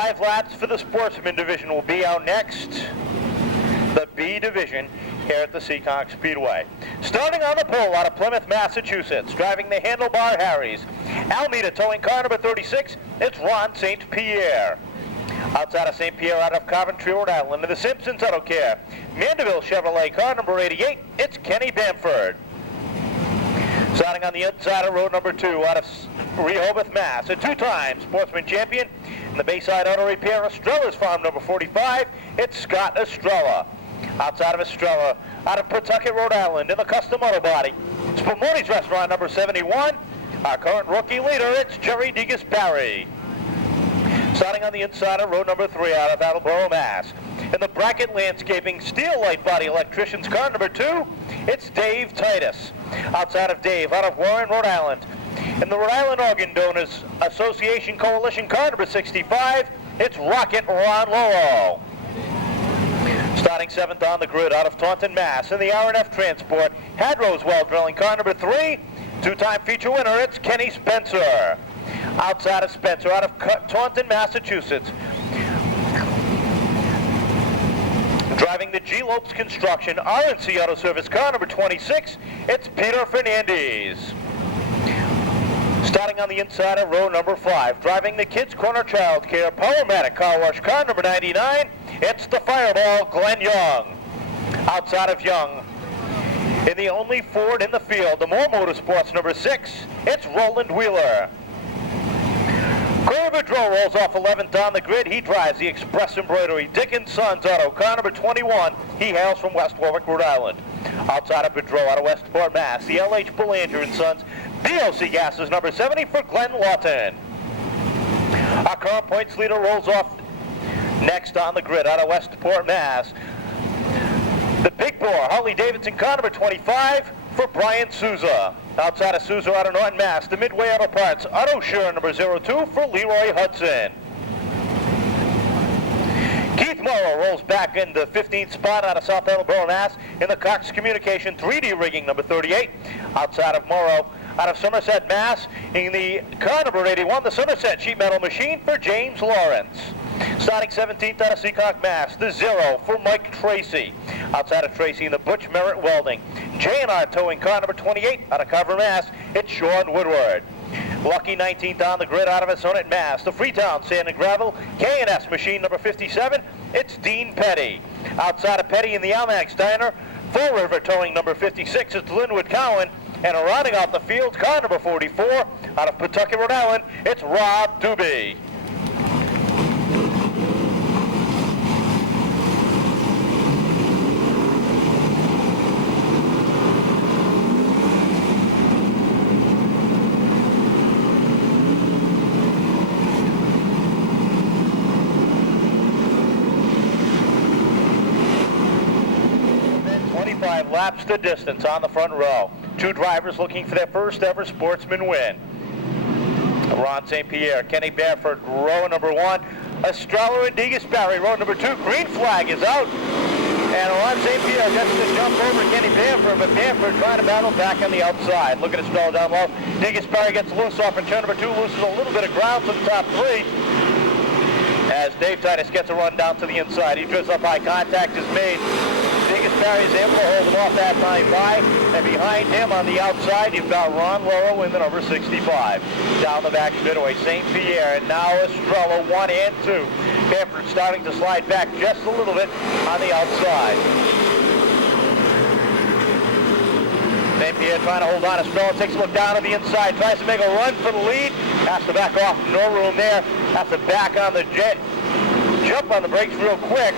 5 laps for the Sportsman division will be out next. The B division here at the Seekonk Speedway. Starting on the pole out of Plymouth, Massachusetts, driving the Handlebar Harries. Alameda towing car number 36, it's Ron St. Pierre. Outside of St. Pierre, out of Coventry, Rhode Island, in the Simpsons Auto Care. Mandeville Chevrolet car number 88, it's Kenny Bamford. Starting on the inside of road number 2, out of Rehoboth, Mass, a 2-time Sportsman champion. In the Bayside Auto Repair, Estrella's farm number 45, it's Scott Estrella. Outside of Estrella, out of Pawtucket, Rhode Island, in the Custom Auto Body, Spumoni's Restaurant number 71. Our current rookie leader, it's Jerry DeGasperi. Starting on the inside of road number 3, out of Attleboro, Mass. In the Bracket Landscaping Steel Light Body Electrician's car number 2, it's Dave Titus. Outside of Dave, out of Warren, Rhode Island. In the Rhode Island Organ Donors Association Coalition car number 65, it's Rocket Ron Loro. Starting 7th on the grid, out of Taunton, Mass. In the R&F Transport Hadrow's Well Drilling car number 3, 2-time feature winner, it's Kenny Spencer. Outside of Spencer, out of Taunton, Massachusetts. Driving the G. Lopes Construction RNC Auto Service car number 26, it's Peter Fernandez. Starting on the inside of row number 5, driving the Kids Corner Child Care Powermatic Car Wash car number 99, it's the Fireball Glenn Young. Outside of Young, in the only Ford in the field, the Moore Motorsports number 6, it's Roland Wheeler. Cory Boudreau rolls off 11th on the grid. He drives the Express Embroidery Dickens Sons Auto car number 21. He hails from West Warwick, Rhode Island. Outside of Boudreau, out of Westport, Mass, the LH Belanger and Sons BOC Gases number 70 for Glenn Lawton. Our current points leader rolls off next on the grid, out of Westport, Mass. The Big Bore Harley Davidson car number 25 for Bryan Souza. Outside of Souza, out of Norton, Mass, the Midway Auto Parts Auto Sure number 02 for Leroy Hudson. Keith Morrow rolls back in the 15th spot out of South Attleboro, Mass, in the Cox Communication 3D rigging number 38. Outside of Morrow, out of Somerset, Mass, in the car number 81, the Somerset Sheet Metal Machine for James Lawrence. Starting 17th out of Seekonk, Mass, the 0 for Mike Tracy. Outside of Tracy in the Butch Merritt Welding. J&R towing car number 28 out of Carver, Mass, it's Sean Woodward. Lucky 19th on the grid out of Assonet, Mass, the Freetown Sand and Gravel K&S machine number 57, it's Dean Petty. Outside of Petty in the Almax Diner, Fall River towing number 56, it's Linwood Cowan. And rounding out the field, car number 44 out of Pawtucket, Rhode Island, it's Rob Doobie. Laps the distance on the front row. 2 drivers looking for their first ever Sportsman win. Ron St. Pierre, Kenny Bamford, row number 1. Estrella and DeGasperi, row number 2. Green flag is out. And Ron St. Pierre gets to jump over Kenny Bamford, but Bamford trying to battle back on the outside. Look at Estrella down low. DeGasperi gets loose off in turn number 2, loses a little bit of ground to the top 3. As Dave Titus gets a run down to the inside. He drifts up high, contact is made. DeGasperi is able to hold him off that time by, and behind him on the outside, you've got Ron Loro in the number 65. Down the back straightaway, St. Pierre, and now Estrella 1 and 2. Bamford starting to slide back just a little bit on the outside. St. Pierre trying to hold on. Estrella takes a look down to the inside, tries to make a run for the lead, has to back off, no room there, has to back on the jet, jump on the brakes real quick.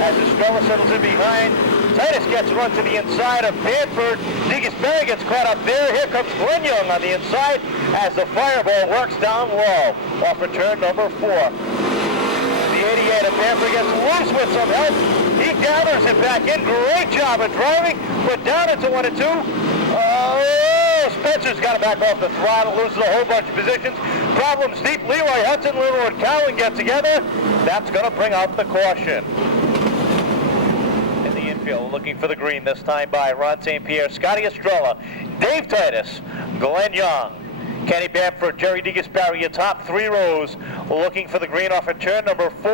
As Estrella settles in behind, Titus gets a run to the inside of Bamford. DeGasperi gets caught up there. Here comes Glenn Young on the inside as the Fireball works down low off of turn number 4. The 88 of Bamford gets loose with some help. He gathers it back in. Great job of driving, but down into 1 and 2. Spencer's got to back off the throttle, loses a whole bunch of positions. Problems deep. Leroy Hudson, Linwood Cowan get together. That's going to bring out the caution. Looking for the green this time by Ron St. Pierre, Scotty Estrella, Dave Titus, Glenn Young, Kenny Bamford, Jerry DeGasperi, your top 3 rows, looking for the green off of turn number 4,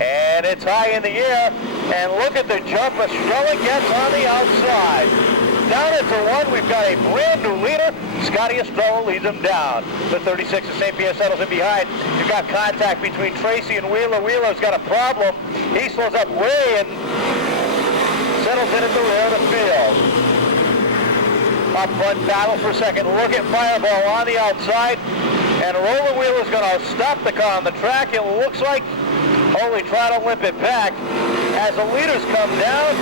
and it's high in the air, and look at the jump Estrella gets on the outside. Down into 1, we've got a brand new leader. Scotty Estrella leads him down. The 36 of St. Pierre settles in behind. You've got contact between Tracy and Wheeler. Wheeler's got a problem. He slows up way and settles in at the rear of the field. Up front battle for second. Look at Fireball on the outside. And Roller Wheeler's going to stop the car on the track. It looks like only trying to limp it back. As the leaders come down,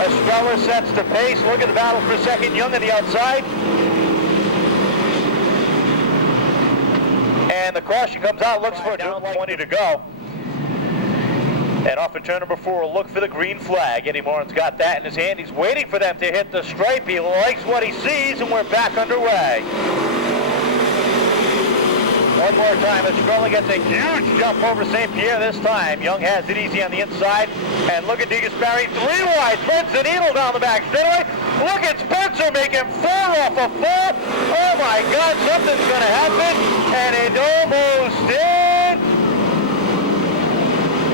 Estrella sets the pace. Look at the battle for second. Young on the outside. And the caution comes out. Looks for down 20 to go. And off of turn number 4, look for the green flag. Eddie Morin's got that in his hand. He's waiting for them to hit the stripe. He likes what he sees, and we're back underway. One more time, Estrella gets a huge jump over St. Pierre this time. Young has it easy on the inside. And look at DeGasperi, 3 wide, threads the needle down the back straightaway. Look at Spencer making 4 off of 4. Oh my God, something's going to happen. And it almost did.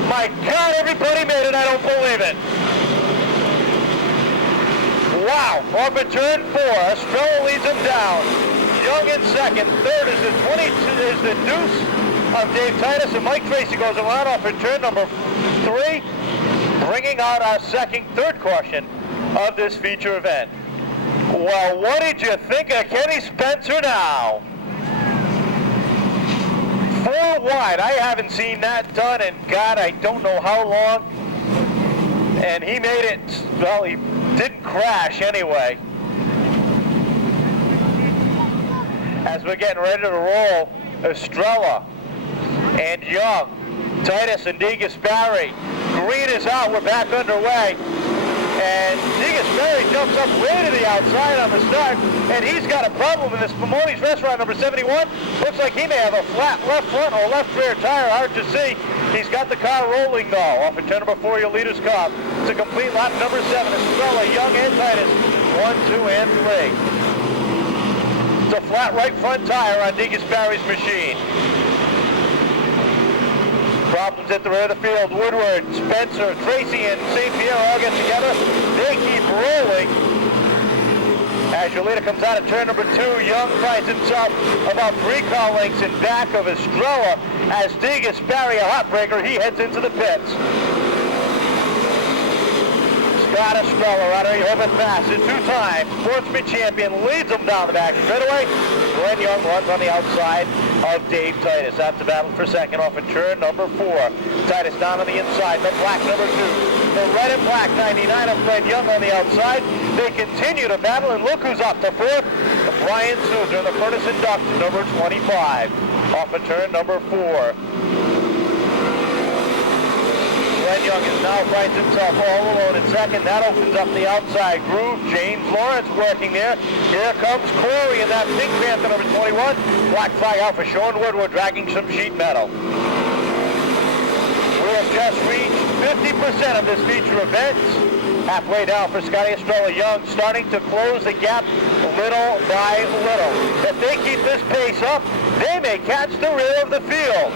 My God, everybody made it. I don't believe it. Wow, off of turn 4, Estrella leads him down. Young in second. Third is the 22 is the deuce of Dave Titus, and Mike Tracy goes around off of turn number 3, bringing out our third caution of this feature event. Well, what did you think of Kenny Spencer now? 4 wide. I haven't seen that done in, God, I don't know how long. And he made it, well, he didn't crash anyway. As we're getting ready to roll, Estrella and Young, Titus and DeGasperi. Green is out, we're back underway. And DeGasperi jumps up way to the outside on the start, and he's got a problem in this Pomoni's Restaurant number 71. Looks like he may have a flat left front or left rear tire, hard to see. He's got the car rolling though. Off of turn number 4, your leader's car. It's a complete lap number 7. Estrella, Young, and Titus. 1, 2, and 3. It's a flat right front tire on DeGasperi's machine. Problems at the rear of the field. Woodward, Spencer, Tracy, and St. Pierre all get together. They keep rolling. As your leader comes out of turn number 2, Young finds himself about 3 car lengths in back of Estrella. As DeGasperi, a hot breaker, he heads into the pits. Scott Estrella, out of Rehoboth, Mass, a 2-time Sportsman champion, leads him down the back straightaway. Glenn Young runs on the outside of Dave Titus. That's the battle for second off of turn number 4. Titus down on the inside, the black number 2. The red and black 99 of Glenn Young on the outside. They continue to battle, and look who's up to 4th. Bryan Souza in the furnace induction, number 25, off of turn number 4. Glenn Young is now finds himself all alone in second. That opens up the outside groove. James Lawrence working there. Here comes Cory in that pink Panther number 21. Black flag out for Sean Woodward, dragging some sheet metal. We have just reached 50% of this feature event. Halfway down for Scotty Estrella. Young starting to close the gap little by little. If they keep this pace up, they may catch the rear of the field.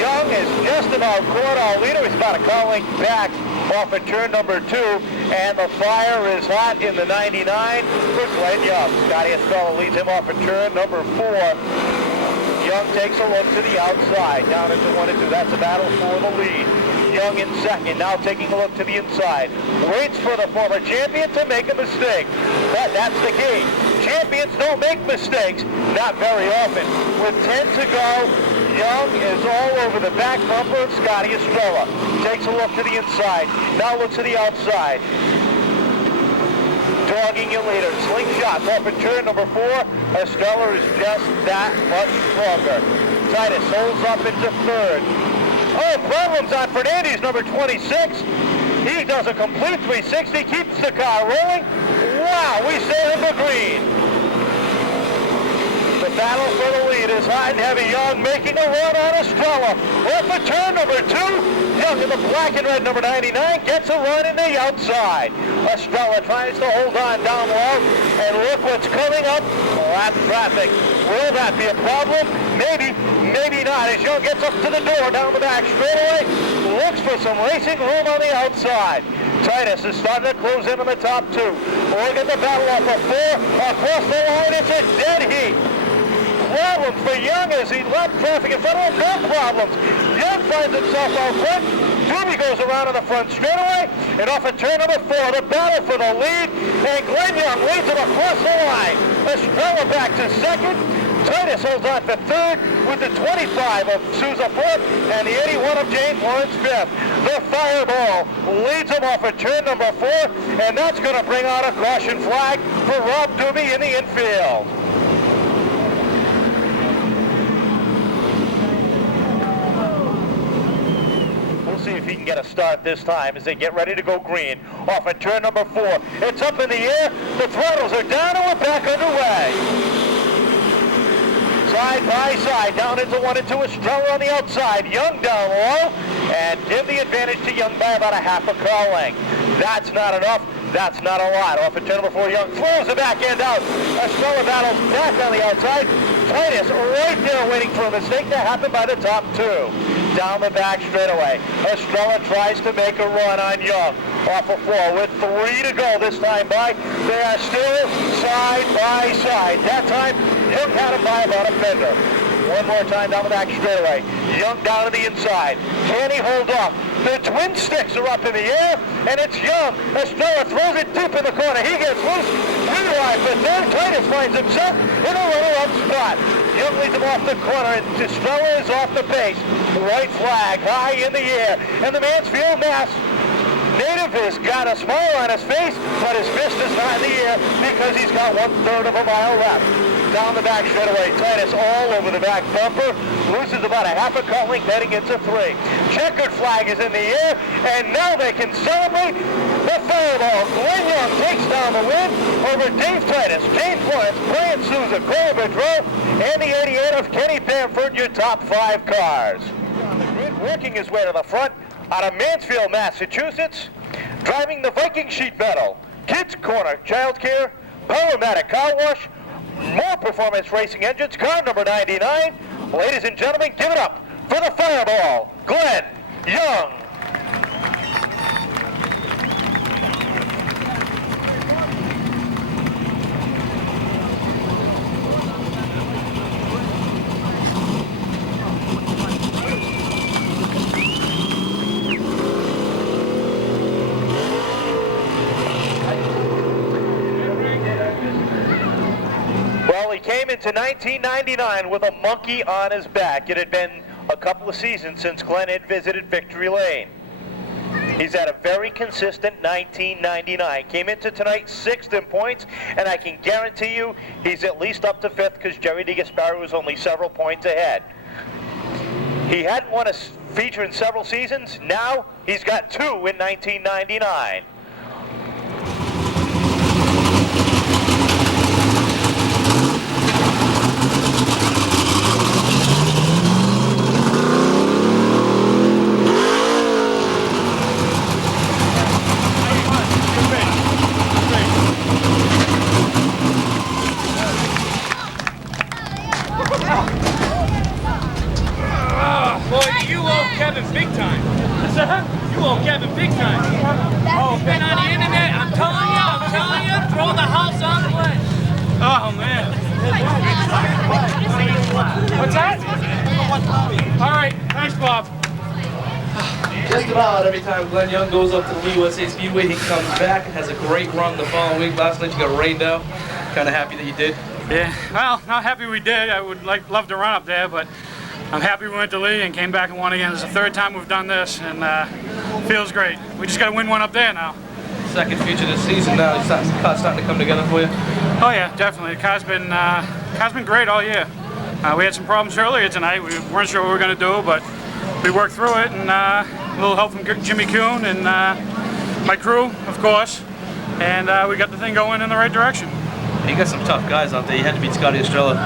Young is just about caught our leader. He's about a car length back off of turn number 2, and the fire is hot in the 99 for Glenn Young. Scotty Estrella leads him off of turn number 4. Young takes a look to the outside, down into 1 and 2. That's a battle for the lead. Young in second, now taking a look to the inside. Waits for the former champion to make a mistake. But that's the key. Champions don't make mistakes, not very often. With 10 to go, Young is all over the back bumper of Scotty Estrella. Takes a look to the inside, now looks to the outside. Dogging your leader, slingshots off at turn number 4. Estrella is just that much stronger. Titus holds up into 3rd. Oh, problems on Fernandez, number 26. He does a complete 360, keeps the car rolling. Wow, we sail him to green. The battle for the lead is is high and heavy. Young making a run on Estrella. Off for turn number 2. Young in the black and red number 99 gets a run in the outside. Estrella tries to hold on down low. And look what's coming up. Lap traffic. Will that be a problem? Maybe, maybe not. As Young gets up to the door down the back straightaway, looks for some racing room on the outside. Titus is starting to close in on the top 2. Look at the battle off of 4. Across the line, it's a dead heat. Problem for Young as he left traffic in front of him. No problems. Young finds himself out front. Doobie goes around on the front straightaway. And off of turn number 4, the battle for the lead. And Glenn Young leads him across the line. Estrella back to second. Titus holds on for third with the 25 of Souza fourth and the 81 of James Lawrence fifth. The Fireball leads him off at turn number 4, and that's going to bring out a caution flag for Rob Doobie in the infield. We'll see if he can get a start this time as they get ready to go green. Off at turn number 4. It's up in the air. The throttles are down and we're back underway. Side by side, down into 1 and 2, Estrella on the outside, Young down low, and give the advantage to Young by about a half a car length. That's not enough, that's not a lot. Off at turn number 4, Young throws the back end out. Estrella battles back on the outside. Titus right there waiting for a mistake to happen by the top 2. Down the back straightaway. Estrella tries to make a run on Young. Off of 4 with 3 to go this time by. They are still side by side. That time, Young had him by about a fender. One more time down the back straightaway. Young down to the inside. Can he hold off? The twin sticks are up in the air, and it's Young. Estrella throws it deep in the corner. He gets loose. Rewind for third. Titus finds himself in a runner-up spot. Young leads him off the corner, and Estrella is off the pace. White flag high in the air, and the Mansfield Mass native has got a smile on his face, but his fist is not in the air because he's got 1/3 of a mile left. Down the back straightaway, Titus all over the back bumper, loses about a half a car length heading into 3. Checkered flag is in the air, and now they can celebrate the Fireball. Glenn Young takes down the win over Dave Titus, James Lawrence, Bryan Souza, Cory Boudreau, and the 88 of Kenny Bamford, your top 5 cars. Working his way to the front, out of Mansfield, Massachusetts, driving the Viking Sheet Metal, Kids Corner Childcare, Powermatic Car Wash, more performance racing engines, car number 99. Ladies and gentlemen, give it up for the Fireball, Glenn Young. Well, he came into 1999 with a monkey on his back. It had been a couple of seasons since Glenn had visited Victory Lane. He's had a very consistent 1999. Came into tonight 6th in points, and I can guarantee you he's at least up to 5th because Jerry DeGasperi was only several points ahead. He hadn't won a feature in several seasons. Now he's got 2 in 1999. Big time. You owe Kevin big time. Oh, been on the internet. I'm telling you, throw the house on the ledge. Oh man. What's that? All right, thanks, Bob. Just about every time Glenn Young goes up to the USA Speedway, he comes back and has a great run the following week. Last night you got rained out. Kind of happy that you did. Yeah, well, not happy we did. I would love to run up there, but I'm happy we went to Lee and came back and won again. It's the 3rd time we've done this, and feels great. We just got to win one up there now. Second feature this season now. The car's starting to come together for you. Oh yeah, definitely. The car's been great all year. We had some problems earlier tonight. We weren't sure what we were going to do, but we worked through it, and a little help from Jimmy Kuhn and my crew, of course, and we got the thing going in the right direction. You got some tough guys out there. You had to beat Scotty Estrella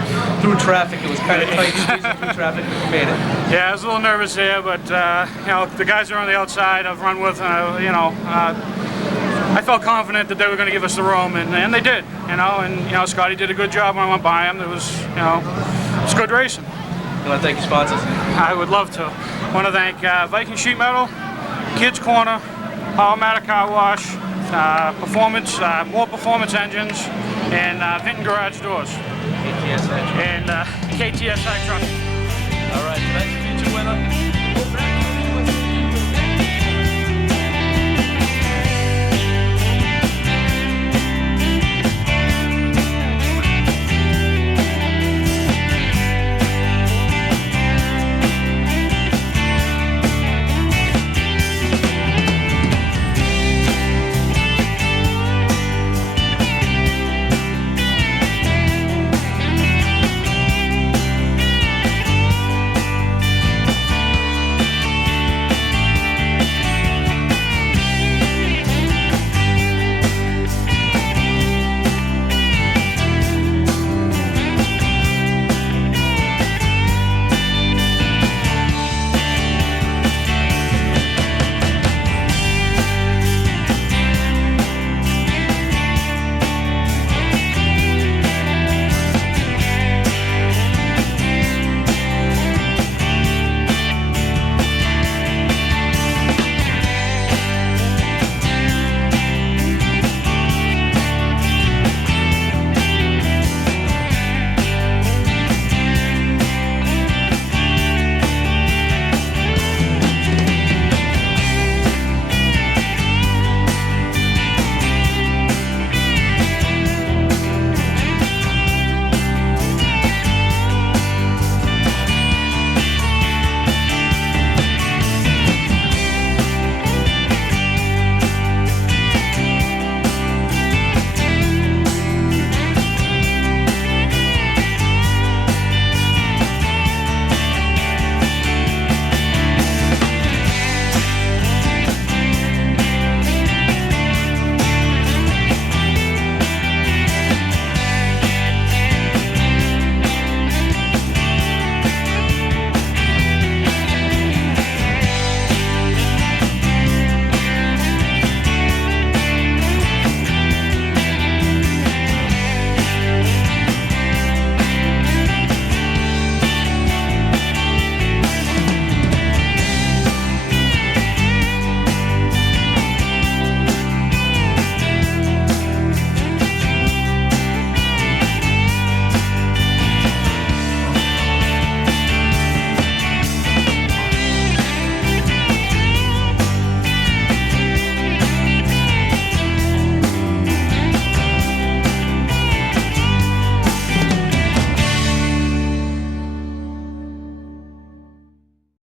through traffic. It was kind of tight squeezing through traffic, but you made it. Yeah, I was a little nervous there, but you know, the guys are on the outside. I've run with, you know, I felt confident that they were going to give us the room, and they did. You know, and you know, Scotty did a good job when I went by him. It was, you know, it was good racing. You want to thank your sponsors? I would love to. I want to thank Viking Sheet Metal, Kids Corner, Powermatic Car Wash, Performance, More Performance Engines, and Vinton Garage Doors. KTSI. And KTSI Truck. All right, tonight's feature winner.